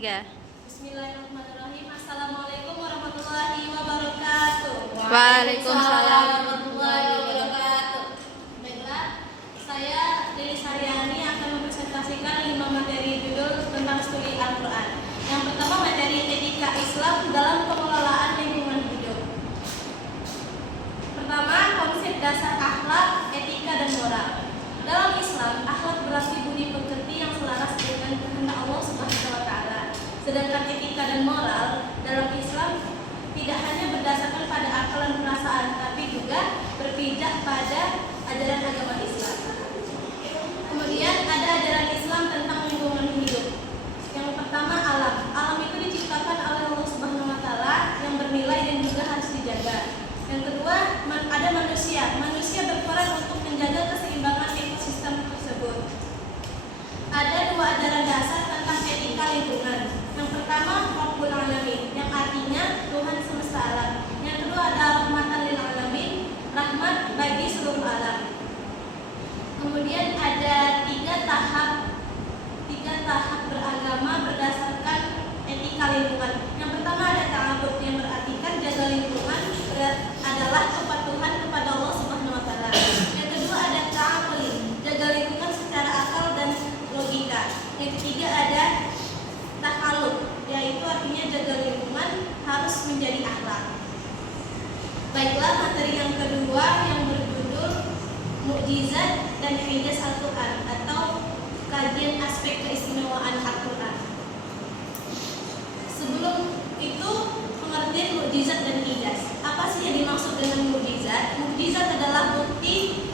3. Bismillahirrahmanirrahim. Assalamualaikum warahmatullahi wabarakatuh. Waalaikumsalam warahmatullahi wabarakatuh. Baiklah, saya Dewi Saryani akan mempresentasikan 5 materi judul tentang studi Al-Quran. Yang pertama, materi etika Islam dalam pengelolaan lingkungan hidup. Pertama, konsep dasar akhlak, etika, dan moral. Dalam Islam, akhlak berarti budi pekerti yang selaras dengan kehendak Allah Subhanahu wa Ta'ala. Sedangkan etika dan moral dalam Islam tidak hanya berdasarkan pada akal dan perasaan, tapi juga berpijak pada ajaran agama Islam. Kemudian ada ajaran Islam tentang lingkungan hidup. Yang pertama, alam. Alam itu diciptakan oleh Allah Subhanahu wa Ta'ala yang bernilai dan juga harus dijaga. Yang kedua, ada manusia. Manusia berperan untuk menjaga keseimbangan ekosistem tersebut. Ada 2 ajaran dasar tentang etika lingkungan. Yang pertama, Rabbul Alamin, yang artinya Tuhan semesta alam. Yang kedua, ada rahmatan lil alamin, rahmat bagi seluruh alam. Kemudian ada 3 tahap beragama berdasarkan etika lingkungan. Yang pertama ada ta'abud, yang berartikan jaga lingkungan adalah kepatuhan kepada Allah Subhanahu wa Ta'ala. Yang kedua ada ta'aqli, jaga lingkungan secara akal dan logika. Yang ketiga ada takaluk, yaitu artinya jaga lingkungan harus menjadi akhlak. Baiklah, materi yang kedua yang berjudul Mukjizat dan Ijaz Al-Quran atau kajian aspek keistimewaan Al-Quran. Sebelum itu, pengertian mukjizat dan ijaz. Apa sih yang dimaksud dengan mukjizat? Mukjizat adalah bukti.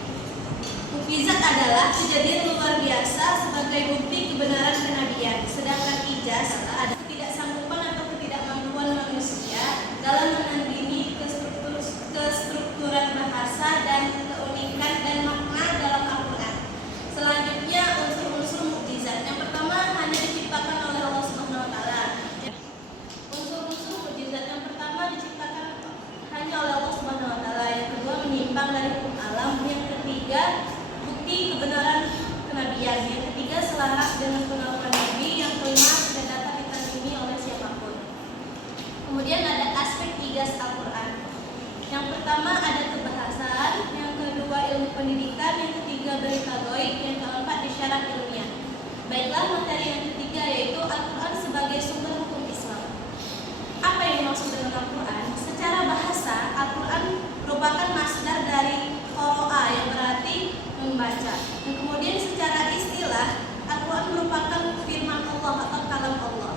Mukjizat adalah kejadian luar biasa sebagai bukti kebenaran kenabian. Sedangkan ijaz adalah ketidaksanggupan atau ketidakmampuan manusia dalam menandingi kestrukturan bahasa dan keunikan dan makna dalam Al-Quran. Selanjutnya, unsur-unsur mukjizat. Yang pertama, hanya diciptakan oleh Allah Subhanahu wa Ta'ala. Unsur-unsur mukjizat yang pertama diciptakan hanya oleh Allah Subhanahu wa Ta'ala. Yang kedua, menyimpang dari hukum alam. Yang ketiga, bukti kebenaran kenabian. Yang ketiga, selaras dengan pengakuan Nabi. Yang kelima, tidak dapat ditandingi oleh siapapun. Kemudian ada aspek ijaz Al-Quran. Yang pertama ada kebahasaan, yang kedua ilmu pendidikan, yang ketiga berita gaib, yang keempat isyarat ilmiah. Baiklah, materi yang ketiga yaitu Al-Quran sebagai sumber hukum Islam. Apa yang dimaksud dengan Al-Quran? Secara bahasa, Al-Quran merupakan masdar dari qara'a yang berarti membaca. Dan kemudian secara istilah, Al-Quran merupakan firman Allah atau kalam Allah.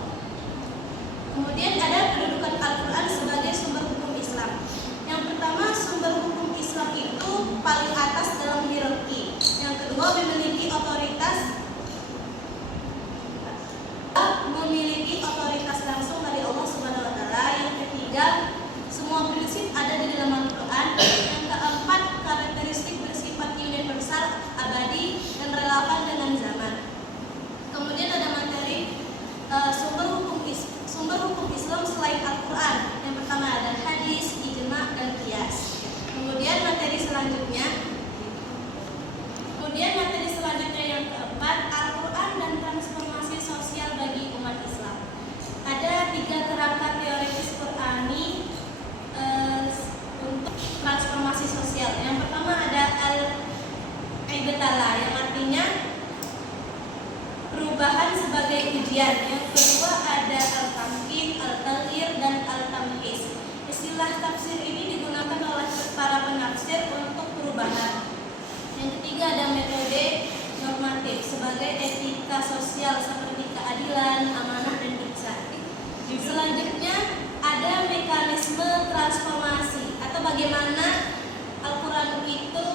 Kemudian ada kedudukan Al-Quran sebagai sumber hukum Islam. Yang pertama, sumber hukum Islam itu paling atas dalam hierarki. Yang kedua, memiliki otoritas langsung dari Allah Subhanahu wa Ta'ala. Yang ketiga, semua prinsip ada di dalam Al-Quran. Yang keempat, karakteristik bersifat universal, abadi, dan relevan dengan zaman. Kemudian ada materi sumber hukum Islam selain Al-Quran. Yang pertama ada hadis, ijma, dan qiyas. Kemudian materi selanjutnya yang keempat, Al-Quran dan transformasi sosial bagi umat Islam. Ada 3 kerangka teoritis Qur'ani untuk transformasi sosial. Yang pertama ada al-ibtala, yang artinya perubahan sebagai ujian. Yang kedua ada al-tamkin, al-taghyir, dan al-tamhis. Istilah tafsir ini digunakan oleh para penafsir untuk perubahan. Yang ketiga ada metode normatif sebagai etika sosial seperti keadilan, amanah, dan ihsan. Selanjutnya ada mekanisme transformasi atau bagaimana Al-Quran itu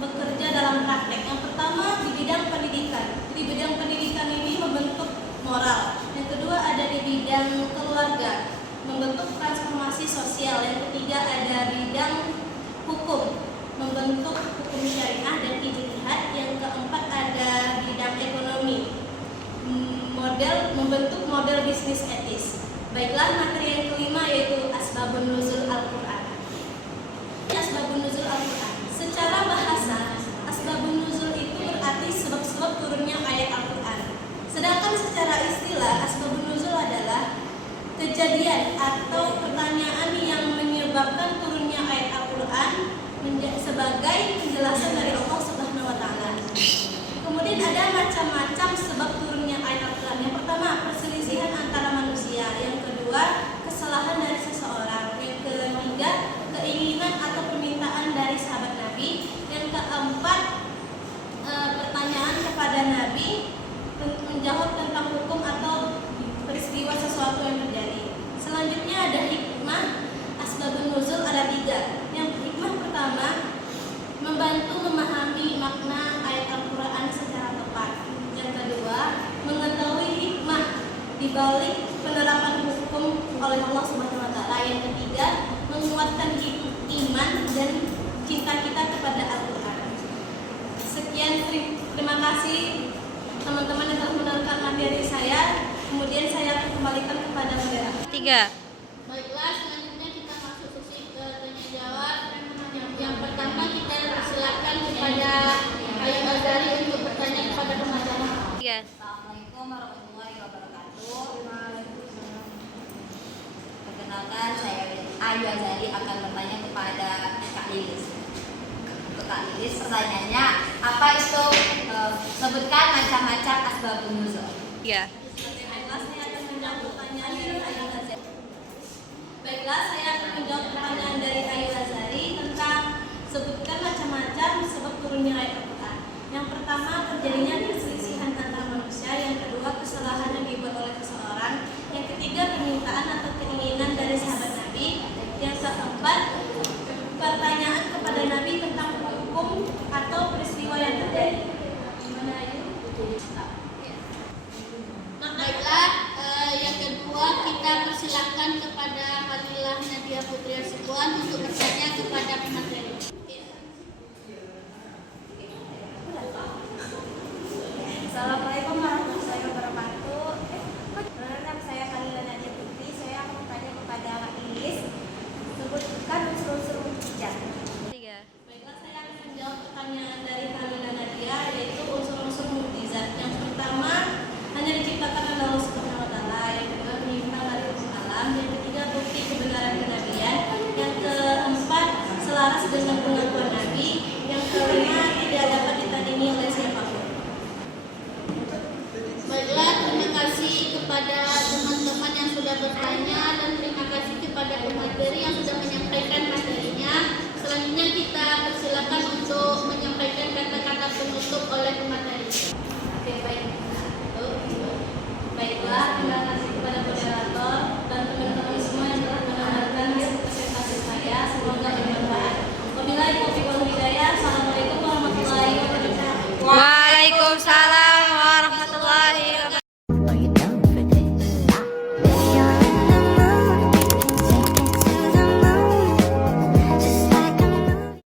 bekerja dalam praktek. Yang pertama di bidang pendidikan. Di bidang pendidikan ini membentuk moral. Yang kedua ada di bidang keluarga, membentuk transformasi sosial. Yang ketiga ada bidang hukum, membentuk hukum syariah dan ijtihad. Yang keempat ada bidang ekonomi, membentuk model bisnis etis. Baiklah, materi yang kelima yaitu asbabun nuzul Al-Quran. Asbabun nuzul Al-Quran. Secara bahasa, asbabun nuzul itu berarti sebab-sebab turunnya ayat Al-Quran. Sedangkan secara istilah, asbabun nuzul adalah balasan dari Allah Subhanahu wa taala. Kemudian ada macam-macam sebab turunnya ayat Al-Qur'an. Yang pertama, perselisihan antara manusia. Yang kedua, kesalahan dari seseorang. Yang ketiga, keinginan atau permintaan dari sahabat Nabi. Yang keempat, pertanyaan kepada Nabi menjawab tentang hukum atau peristiwa sesuatu yang terjadi. Selanjutnya ada hikmah asbabun nuzul, ada 3. Yang hikmah pertama, membantu memahami makna ayat Al-Quran secara tepat. Yang kedua, mengetahui hikmah di balik penerapan hukum oleh Allah Subhanahu wa taala. Yang ketiga, menguatkan iman dan cinta kita kepada Al-Quran. Sekian, terima kasih teman-teman yang telah mendengarkan materi saya. Kemudian saya akan kembalikan kepada moderator. 3. Baiklah, selanjutnya kita masuk sesi ke tanya jawab. Yang pertama kita persilakan kepada Ayah Azari untuk bertanya kepada pemateri. 3. Assalamualaikum warahmatullahi wabarakatuh. Perkenalkan, saya Ayu Azari akan bertanya kepada Kak Lilis. Untuk Kak Lilis, pertanyaannya, apa itu sebutkan macam-macam asbabun nuzul? 3. Baiklah, saya akan menjawab pertanyaan dari Ayu Azari tentang sebutkan macam-macam sebab turunnya ayat Al-Quran. Yang pertama, terjadinya perselisihan antara manusia. Yang kedua, kesalahan yang dibuat oleh seseorang. Yang ketiga, permintaan atau keinginan dari sahabat Nabi. Yang keempat, pertanyaan kepada Nabi tentang hukum atau peristiwa yang terjadi. Gimana Ayu? Baiklah, yang kedua kita persilakan kepada Fadilah Nadia Putri Asibuan untuk bertanya kepada pemateri. Assalamualaikum warahmatullahi wabarakatuh. Nama saya Fadilah Nadia Putri. Saya akan bertanya kepada Kak Lilis. Sebutkan unsur-unsur mukjizat. 3. Baiklah, saya akan menjawab pertanyaan dari Halina Nadia, yaitu unsur-unsur mukjizat. Yang pertama, hanya diciptakan oleh Allah Subhanahu wa taala. Yang kedua, menyimpang dari hukum alam. Yang ketiga, bukti kebenaran kenabian. Yang keempat, selaras dengan pengakuan Nabi. Yang kelima, tidak dapat ditandingi oleh siapapun. Baiklah, terima kasih kepada teman-teman yang sudah bertanya dan terima kasih kepada pemateri yang sudah menyampaikan materinya. Selanjutnya kita persilakan untuk menyampaikan kata-kata penutup oleh pemateri. Oke, baik. Baiklah, terima kasih kepada moderator dan teman-teman semua yang telah mendengarkan hasil presentasi saya. Semoga bermanfaat. Wabillahi taufiq